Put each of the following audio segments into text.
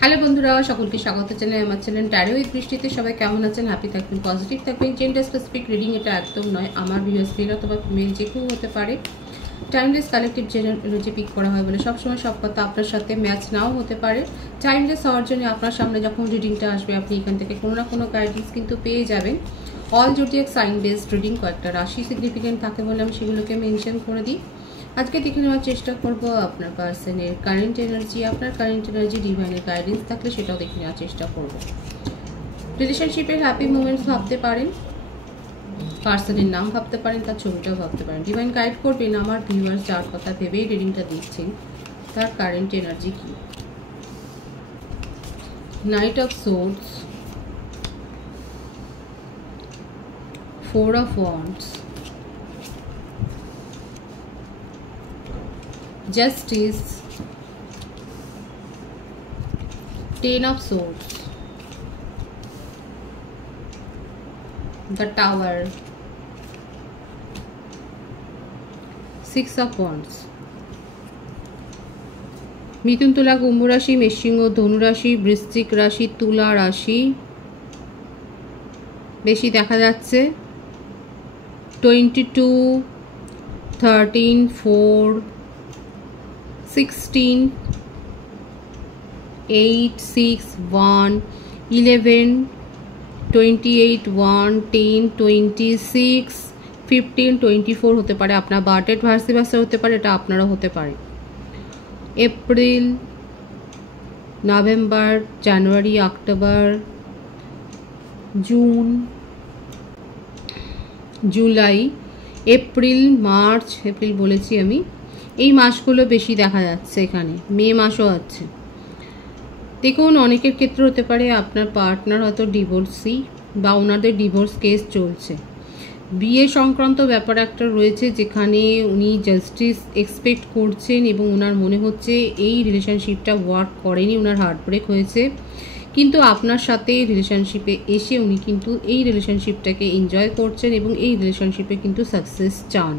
Hello বন্ধুরা, সকলকে স্বাগত জানাই আমার চ্যানেল ডায়েরি উইথ বৃষ্টিতে। সবাই কেমন আছেন? হ্যাপি থাকবেন, পজিটিভ থাকবেন। জেন্ডার স্পেসিফিক রিডিং এটা একদম নয়। আমার ভিউয়ার্স মেল অথবা ফিমেল যে কেউ হতে পারে। টাইমলেস কালেকটিভ জেনারেলজি পিক করা হয় বলে সবসময় সব কথা আপনার সাথে ম্যাচ নাও হতে পারে। টাইমলেস হওয়ার জন্য আপনার সামনে যখন রিডিংটা আসবে আপনি এখান থেকে কোনো না কোনো গাইডেন্স কিন্তু পেয়ে যাবেন। All zodiac sign based reading, কয়েকটা রাশি সিগনিফিকেন্ট থাকে বলে আমি সেগুলোকে মেনশন করে দিই। আজকে দেখে নেওয়ার চেষ্টা করব আপনার পার্সনের কারেন্ট এনার্জি। আপনার কারেন্ট এনার্জি ডিভাইনের গাইডেন্স থাকলে সেটাও দেখে নেওয়ার চেষ্টা করব। রিলেশনশিপের হ্যাপি মোমেন্টস ভাবতে পারেন, পার্সনের নাম ভাবতে পারেন, তার ছবিটাও ভাবতে পারেন। ডিভাইন গাইড করবেন আমার ভিউয়ার্স যার কথা ভেবেই রিডিংটা দিচ্ছেন তার কারেন্ট এনার্জি কি। Night of swords, four of wands, Justice, Ten of Swords, the Tower, Six of Wands। মিথুন, তুলা, কুম্ভ রাশি, মেষসিংহ, ধনু রাশি, বৃশ্চিক রাশি, তুলা রাশি বেশি দেখা যাচ্ছে। 22, 13, 4, 16, 8, 6, 1, 11, 28, 1, 10, 26, 15, 24 হতে পারে। আপনার বার্থডেট ভার্সি ভার্সা হতে পারে, এটা আপনারও হতে পারে। April, November, January, October, June, July, April, March, April বলেছি আমি, এই মাসগুলো বেশি দেখা যাচ্ছে। এখানে মে মাসও আছে। দেখুন, অনেকের ক্ষেত্রে হতে পারে আপনার পার্টনার হয়তো ডিভোর্সি বা ওনাদের ডিভোর্স কেস চলছে। বিয়ে সংক্রান্ত ব্যাপার একটা রয়েছে যেখানে উনি জাস্টিস এক্সপেক্ট করছেন এবং ওনার মনে হচ্ছে এই রিলেশনশিপটা ওয়ার্ক করেনি, ওনার হার্টব্রেক হয়েছে। কিন্তু আপনার সাথে রিলেশনশিপে এসে উনি কিন্তু এই রিলেশনশিপটাকে এনজয় করছেন এবং এই রিলেশনশিপে কিন্তু সাকসেস চান।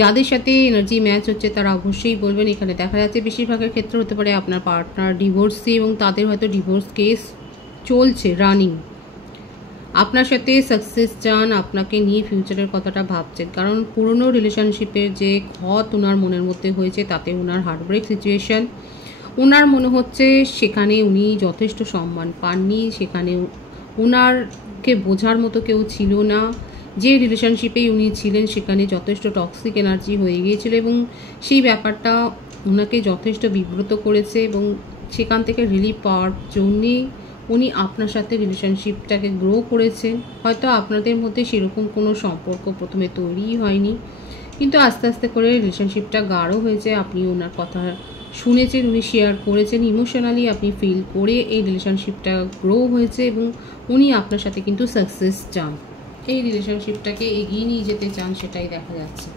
যাদের সাথে এনার্জি ম্যাচ হচ্ছে তারা অবশ্যই বলবেন। এখানে দেখা যাচ্ছে বেশিরভাগের ক্ষেত্রে হতে পারে আপনার পার্টনার ডিভোর্সি এবং তাদের হয়তো ডিভোর্স কেস চলছে, রানিং। আপনার সাথে সাকসেস চান, আপনাকে নিয়ে ফিউচারের কথাটা ভাবছেন, কারণ পুরনো রিলেশনশিপের যে ক্ষত ওনার মনের মধ্যে হয়েছে তাতে ওনার হার্টব্রেক সিচুয়েশন। ওনার মনে হচ্ছে সেখানে উনি যথেষ্ট সম্মান পাননি, সেখানে ওনারকে বোঝার মতো কেউ ছিল না। যে রিলেশনশিপেই উনি ছিলেন সেখানে যথেষ্ট টক্সিক এনার্জি হয়ে গিয়েছিল এবং সেই ব্যাপারটা ওনাকে যথেষ্ট বিব্রত করেছে এবং সেখান থেকে রিলিফ পাওয়ার জন্যে উনি আপনার সাথে রিলেশনশিপটাকে গ্রো করেছেন। হয়তো আপনাদের মধ্যে সেরকম কোনো সম্পর্ক প্রথমে তৈরিই হয়নি, কিন্তু আস্তে আস্তে করে রিলেশনশিপটা গাঢ় হয়েছে। আপনি ওনার কথা শুনেছেন, উনি শেয়ার করেছেন, ইমোশনালি আপনি ফিল করে এই রিলেশনশিপটা গ্রো হয়েছে এবং উনি আপনার সাথে কিন্তু সাকসেস চান, এই রিলেশনশিপটাকে এগিয়ে নিয়ে যেতে চান, সেটাই দেখা যাচ্ছে।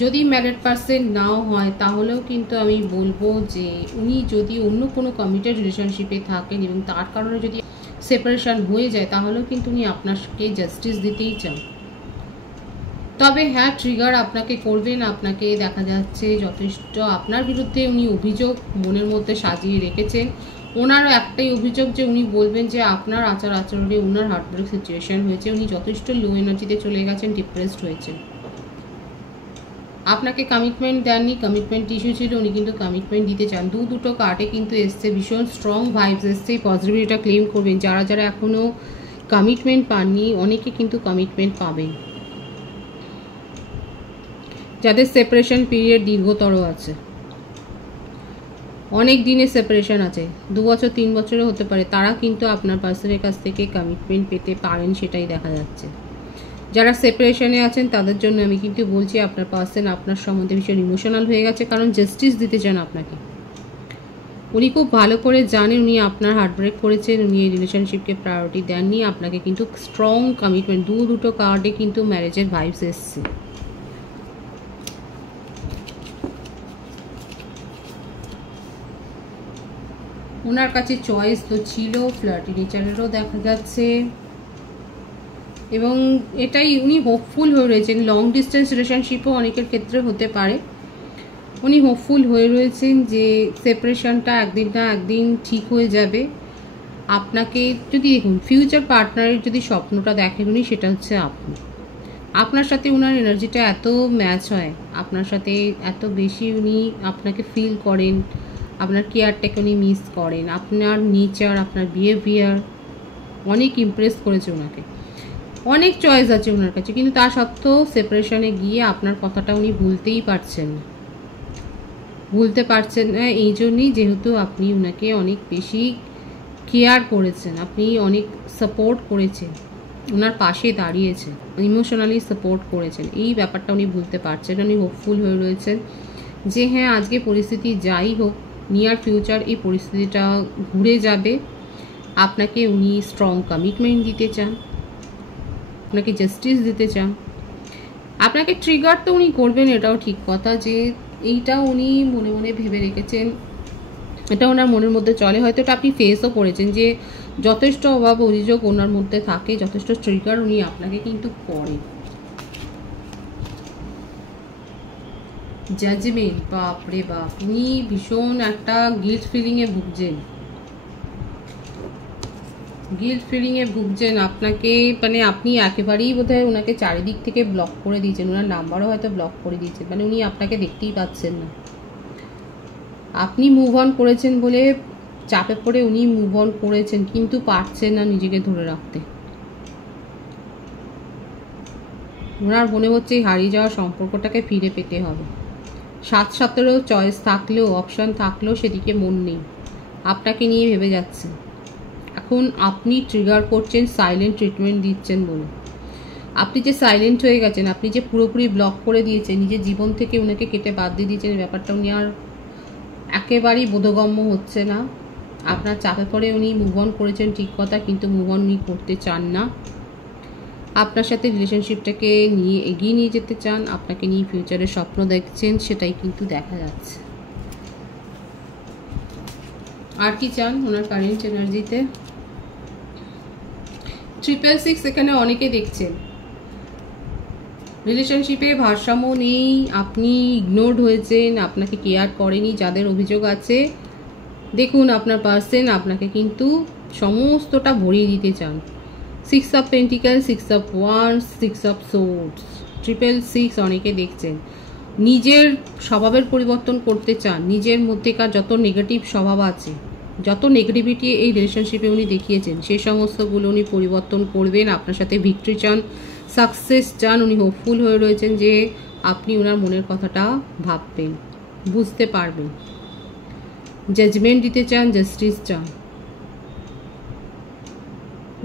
যদি ম্যারিড পার্সন নাও হয় তাহলেও কিন্তু আমি বলবো যে উনি যদি অন্য কোনো কমিটেড রিলেশনশিপে থাকেন এবং তার কারণে যদি সেপারেশন হয়ে যায় তাহলেও কিন্তু উনি আপনাকে জাস্টিস দিতেই চান। তবে হ্যাঁ, ট্রিগার আপনাকে করবেন। আপনাকে দেখা যাচ্ছে যথেষ্ট আপনার বিরুদ্ধে উনি অভিযোগ মনের মধ্যে সাজিয়ে রেখেছেন। ওনারও একটাই অভিযোগ যে উনি বলবেন যে আপনার আচার আচরণে ওনার হার্টব্রেক সিচুয়েশন হয়েছে, উনি যথেষ্ট লো এনার্জিতে চলে গেছেন, ডিপ্রেসড হয়েছেন। আপনাকে কমিটমেন্ট দেননি, কমিটমেন্ট ইস্যু ছিল, উনি কিন্তু কমিটমেন্ট দিতে চান। দুটো কার্ডে কিন্তু এসছে, ভীষণ স্ট্রং ভাইবস এসছে। এই পজিটিভিটিটা ক্লেম করবেন। যারা যারা এখনও কমিটমেন্ট পাননি অনেকে কিন্তু কমিটমেন্ট পাবেন। যাদের সেপারেশন পিরিয়ড দীর্ঘতর আছে, অনেক দিনের সেপারেশন আছে, 2 বছর 3 বছরও হতে পারে, তারা কিন্তু আপনার পার্সনের কাছ থেকে কমিটমেন্ট পেতে পারেন, সেটাই দেখা যাচ্ছে। যারা সেপারেশনে আছেন তাদের জন্য আমি কিন্তু বলছি আপনার পার্সন আপনার সম্বন্ধে ভীষণ ইমোশনাল হয়ে গেছে, কারণ জাস্টিস দিতে চান আপনাকে। উনি খুব ভালো করে জানেন উনি আপনার হার্টব্রেক করেছেন, উনি এই রিলেশনশিপকে প্রায়োরিটি দেননি, আপনাকে কিন্তু স্ট্রং কমিটমেন্ট। দুটো কার্ডে কিন্তু ম্যারেজের ভাইবস এসছে। ওনার কাছে চয়েস তো ছিল, ফ্লার্টি নেচারেরও দেখা যাচ্ছে এবং এটাই উনি হোপফুল হয়ে রয়েছেন। লং ডিস্টেন্স রিলেশনশিপও অনেকের ক্ষেত্রে হতে পারে। উনি হোপফুল হয়ে রয়েছেন যে সেপারেশনটা একদিন না একদিন ঠিক হয়ে যাবে। আপনাকে যদি দেখুন ফিউচার পার্টনারের যদি স্বপ্নটা দেখেন উনি, সেটা হচ্ছে আপনি। আপনার সাথে ওনার এনার্জিটা এত ম্যাচ হয়, আপনার সাথে এত বেশি উনি আপনাকে ফিল করেন, আপনার কেয়ারটাকে উনি মিস করেন, আপনার নেচার, আপনার বিহেভিয়ার অনেক ইমপ্রেস করেছে ওনাকে। অনেক চয়েস আছে ওনার কাছে, কিন্তু তা সত্ত্বেও সেপারেশনে গিয়ে আপনার কথাটা উনি ভুলতেই পারছেন না। ভুলতে পারছেন না এই জন্যই যেহেতু আপনি ওনাকে অনেক বেশি কেয়ার করেছেন, আপনি অনেক সাপোর্ট করেছেন, ওনার পাশে দাঁড়িয়েছেন, ইমোশনালি সাপোর্ট করেছেন। এই ব্যাপারটা উনি ভুলতে পারছেন। উনি হোপফুল হয়ে রয়েছেন যে হ্যাঁ, আজকে পরিস্থিতি যাই হোক, নিয়ার ফিউচার এই পরিস্থিতিটা ঘুরে যাবে। আপনাকে উনি স্ট্রং কমিটমেন্ট দিতে চান, আপনাকে জাস্টিস দিতে চান। আপনাকে ট্রিগার তো উনি করবেন, এটাও ঠিক কথা, যে এইটা উনি মনে মনে ভেবে রেখেছেন, এটা ওনার মনের মধ্যে চলে। হয়তো এটা আপনি ফেসও করেছেন যে যথেষ্ট অভাব অভিযোগ ওনার মধ্যে থাকে, যথেষ্ট ট্রিগার উনি আপনাকে কিন্তু করেন। জাজমেন্ট, বাপরে বাপ, উনি ভীষণ একটা গিল্ট ফিলিংয়ে ভুগছেন, গিল্ট ফিলিংয়ে ভুগছেন। আপনাকে মানে আপনি একেবারেই বোধহয় ওনাকে চারিদিক থেকে ব্লক করে দিয়েছেন, ওনার নাম্বারও হয়তো ব্লক করে দিয়েছেন, মানে উনি আপনাকে দেখতেই পাচ্ছেন না। আপনি মুভ অন করেছেন বলে চাপে পড়ে উনি মুভ অন করেছেন, কিন্তু পারছেন না নিজেকে ধরে রাখতে। ওনার মনে হচ্ছে হারিয়ে যাওয়া সম্পর্কটাকে ফিরে পেতে হবে। 7-17 চয়েস থাকলেও, অপশান থাকলেও সেদিকে মন নেই, আপনাকে নিয়ে ভেবে যাচ্ছে। এখন আপনি ট্রিগার করছেন, সাইলেন্ট ট্রিটমেন্ট দিচ্ছেন বলে। আপনি যে সাইলেন্ট হয়ে গেছেন, আপনি যে পুরোপুরি ব্লক করে দিয়েছেন, নিজের জীবন থেকে ওনাকে কেটে বাদ দিয়ে দিয়েছেন, ব্যাপারটা উনি আর একেবারেই বোধগম্য হচ্ছে না। আপনার চাপে পড়ে উনি মুভ অন করেছেন ঠিক কথা, কিন্তু মুভ অন উনি করতে চান না। আপনার সাথে রিলেশনশিপটাকে নিয়ে এগিয়ে নিয়ে যেতে চান, আপনাকে নিয়ে ফিউচারের স্বপ্ন দেখছেন, সেটাই কিন্তু দেখা যাচ্ছে। আর কি চান ওনার কারেন্ট এনার্জিতে? 666 এখানে অনেকে দেখছেন রিলেশনশিপে ভারসাম্য নেই, আপনি ইগনোরড হয়েছেন, আপনাকে কেয়ার করেনি, যাদের অভিযোগ আছে। দেখুন আপনার পার্সন আপনাকে কিন্তু সমস্তটা ভরিয়ে দিতে চান। 6 of pentacle, 6 of wands, 6 of swords, 666 অনেকে দেখছেন। নিজের স্বভাবের পরিবর্তন করতে চান, নিজের মধ্যেকার যত নেগেটিভ স্বভাব আছে, যত নেগেটিভিটি এই রিলেশনশিপে উনি দেখিয়েছেন, সেই সমস্তগুলো উনি পরিবর্তন করবেন। আপনার সাথে ভিক্টরি চান, সাকসেস চান। উনি হোপফুল হয়ে রয়েছেন যে আপনি ওনার মনের কথাটা ভাববেন, বুঝতে পারবেন। জাজমেন্ট দিতে চান, জাস্টিস চান।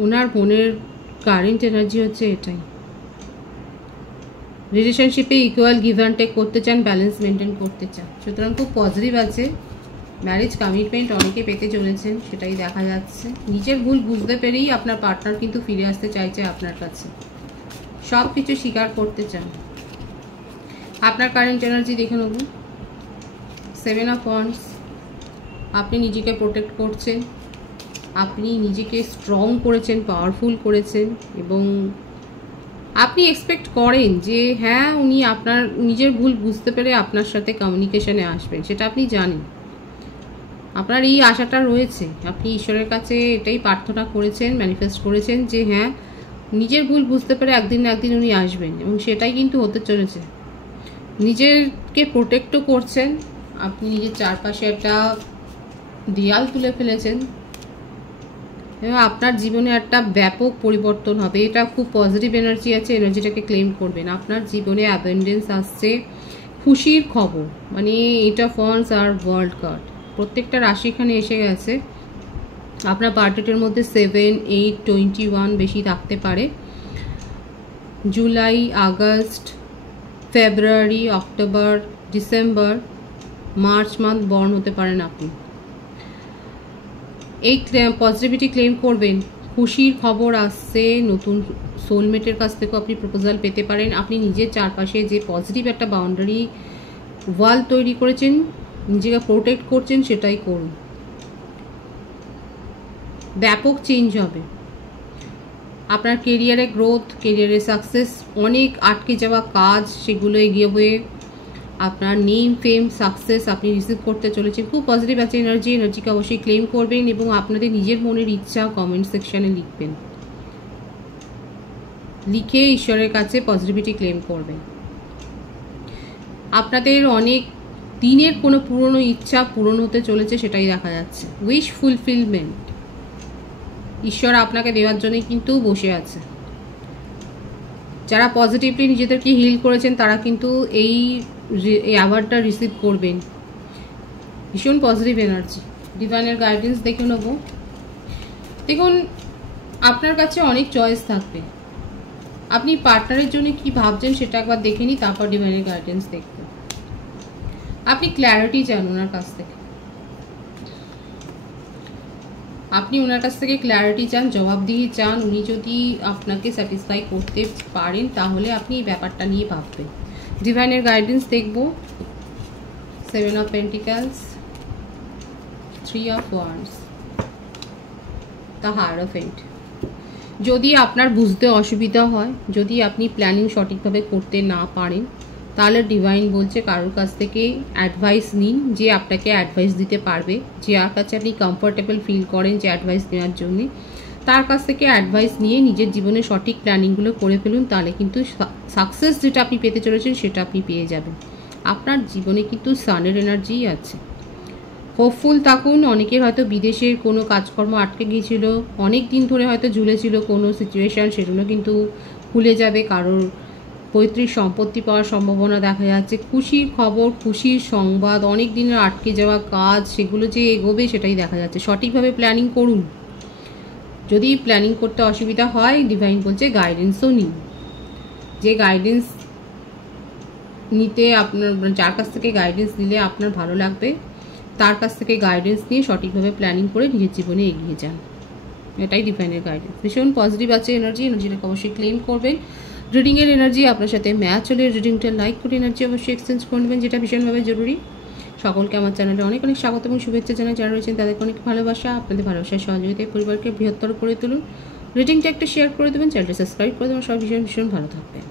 ওনার মনের কারেন্ট এনার্জি হচ্ছে এটাই। রিলেশনশিপে ইকুয়াল গিভ অ্যান্ড টেক করতে চান, ব্যালেন্স মেনটেন করতে চান। সুতরাং খুব পজিটিভ আছে। ম্যারেজ কমিটমেন্ট অনেকে পেতে চলেছেন, সেটাই দেখা যাচ্ছে। নিজের ভুল বুঝতে পেরেই আপনার পার্টনার কিন্তু ফিরে আসতে চাইছে আপনার কাছে, সব কিছু স্বীকার করতে চান। আপনার কারেন্ট এনার্জি দেখে নেব। 7 অফ ওয়ান্ডস, আপনি নিজেকে প্রোটেক্ট করছেন, আপনি নিজেকে স্ট্রং করেছেন, পাওয়ারফুল করেছেন, এবং আপনি এক্সপেক্ট করেন যে হ্যাঁ উনি আপনার নিজের ভুল বুঝতে পেরে আপনার সাথে কমিউনিকেশনে আসবেন, সেটা আপনি জানেন। আপনার এই আশাটা রয়েছে, আপনি ঈশ্বরের কাছে এটাই প্রার্থনা করেছেন, ম্যানিফেস্ট করেছেন যে হ্যাঁ নিজের ভুল বুঝতে পেরে একদিন না একদিন উনি আসবেন, এবং সেটাই কিন্তু হতে চলেছে। নিজেকে প্রোটেক্টও করছেন, আপনি নিজের চারপাশে একটা দেয়াল তুলে ফেলেছেন, এবং আপনার জীবনে একটা ব্যাপক পরিবর্তন হবে। এটা খুব পজিটিভ এনার্জি আছে, এনার্জিটাকে ক্লেম করবেন। আপনার জীবনে অ্যাবেন্ডেন্স আসছে, খুশির খবর, মানে এটা ফন্স আর ওয়ার্ল্ড কার্ড প্রত্যেকটা রাশি এখানে এসে গেছে। আপনার বার্থডেটের মধ্যে 7, 8, 21 বেশি থাকতে পারে। July, August, February, October, December, March month born হতে পারেন আপনি। এই পজিটিভিটি ক্লেম করবেন। খুশির খবর আসছে, নতুন সোলমেটের কাছ থেকেও আপনি প্রপোজাল পেতে পারেন। আপনি নিজের চারপাশে যে পজিটিভ একটা বাউন্ডারি ওয়াল তৈরি করেছেন, নিজেকে প্রোটেক্ট করছেন, সেটাই করুন। ব্যাপক চেঞ্জ হবে আপনার কেরিয়ারে, গ্রোথ, কেরিয়ারে সাকসেস, অনেক আটকে যাওয়া কাজ সেগুলো এগিয়ে হয়ে আপনার নেম ফেম সাকসেস আপনি রিসিভ করতে চলেছেন। খুব পজিটিভ আছে এনার্জিকে অবশ্যই ক্লেম করবেন এবং আপনাদের নিজের মনের ইচ্ছা কমেন্ট সেকশানে লিখবেন, লিখে ঈশ্বরের কাছে পজিটিভিটি ক্লেম করবেন। আপনাদের অনেক দিনের কোনো পুরনো ইচ্ছা পূরণ হতে চলেছে, সেটাই দেখা যাচ্ছে। উইশ ফুলফিলমেন্ট ঈশ্বর আপনাকে দেওয়ার জন্যই কিন্তু বসে আছে। যারা পজিটিভলি নিজেদেরকে হিল করেছেন তারা কিন্তু এই অ্যাওয়ার্ডটা রিসিভ করবেন। ভীষণ পজিটিভ এনার্জি। ডিভাইনের গাইডেন্স দেখে নেব। দেখুন, আপনার কাছে অনেক চয়েস থাকবে। আপনি পার্টনারের জন্য কি ভাবছেন সেটা একবার দেখে নিই, তারপর ডিভাইনের গাইডেন্স দেখবেন। আপনি ক্ল্যারিটি চান ওনার কাছ থেকে, আপনি ওনার কাছ থেকে ক্ল্যারিটি চান, জবাবদিহি চান। উনি যদি আপনাকে স্যাটিসফাই করতে পারেন তাহলে আপনি এই ব্যাপারটা নিয়ে ভাববেন। ডিভাইনের গাইডেন্স দেখব। 7 of pentacles, 3 of wands, the hierophant. যদি আপনার বুঝতে অসুবিধা হয়, যদি আপনি প্ল্যানিং সঠিকভাবে করতে না পারেন, তাহলে ডিভাইন বলছে কারোর কাছ থেকে অ্যাডভাইস নিন, যে আপনাকে অ্যাডভাইস দিতে পারবে, যার কাছে আপনি কমফোর্টেবল ফিল করেন যে অ্যাডভাইস নেওয়ার জন্য, তার কাছ থেকে অ্যাডভাইস নিয়ে নিজের জীবনে সঠিক প্ল্যানিংগুলো করে ফেলুন। তাহলে কিন্তু সাকসেস যেটা আপনি পেতে চলেছেন সেটা আপনি পেয়ে যাবেন। আপনার জীবনে কিন্তু সানের এনার্জিই আছে। হোপফুল থাকুন। অনেকের হয়তো বিদেশের কোনো কাজকর্ম আটকে গিয়েছিল, অনেক দিন ধরে হয়তো ঝুলেছিল কোনো সিচুয়েশান, সেগুলো কিন্তু খুলে যাবে। কারোর পৈতৃক সম্পত্তি পাওয়ার সম্ভাবনা দেখা যাচ্ছে। খুশির খবর, খুশির সংবাদ, অনেক দিনের আটকে যাওয়া কাজ সেগুলো যে এগোবে সেটাই দেখা যাচ্ছে। সঠিকভাবে প্ল্যানিং করুন। যদি প্ল্যানিং করতে অসুবিধা হয়, ডিভাইন বলছে গাইডেন্সও নিন। যে গাইডেন্স নিতে আপনার, যার কাছ থেকে গাইডেন্স নিলে আপনার ভালো লাগবে, তার কাছ থেকে গাইডেন্স নিয়ে সঠিকভাবে প্ল্যানিং করে নিজের জীবনে এগিয়ে যান। এটাই ডিভাইনের গাইডেন্স। ভীষণ পজিটিভ আছে এনার্জিটাকে অবশ্যই ক্লেম করবেন। রিডিংয়ের এনার্জি আপনার সাথে ম্যাচ হলে রিডিংটা লাইক করে এনার্জি অবশ্যই এক্সচেঞ্জ করে নেবেন, যেটা ভীষণভাবে জরুরি। সকলকে আমার চ্যানেলে অনেক অনেক স্বাগত এবং শুভেচ্ছা জানাই। যারা রয়েছেন তাদেরকে অনেক ভালোবাসা। আপনাদের ভালোবাসার সহযোগিতায় পরিবারকে বৃহত্তর করে তুলুন। রিডিংটা একটা শেয়ার করে দেবেন, চ্যানেলটা সাবস্ক্রাইব করে দেবেন। সব ভীষণ ভীষণ ভালো থাকবেন।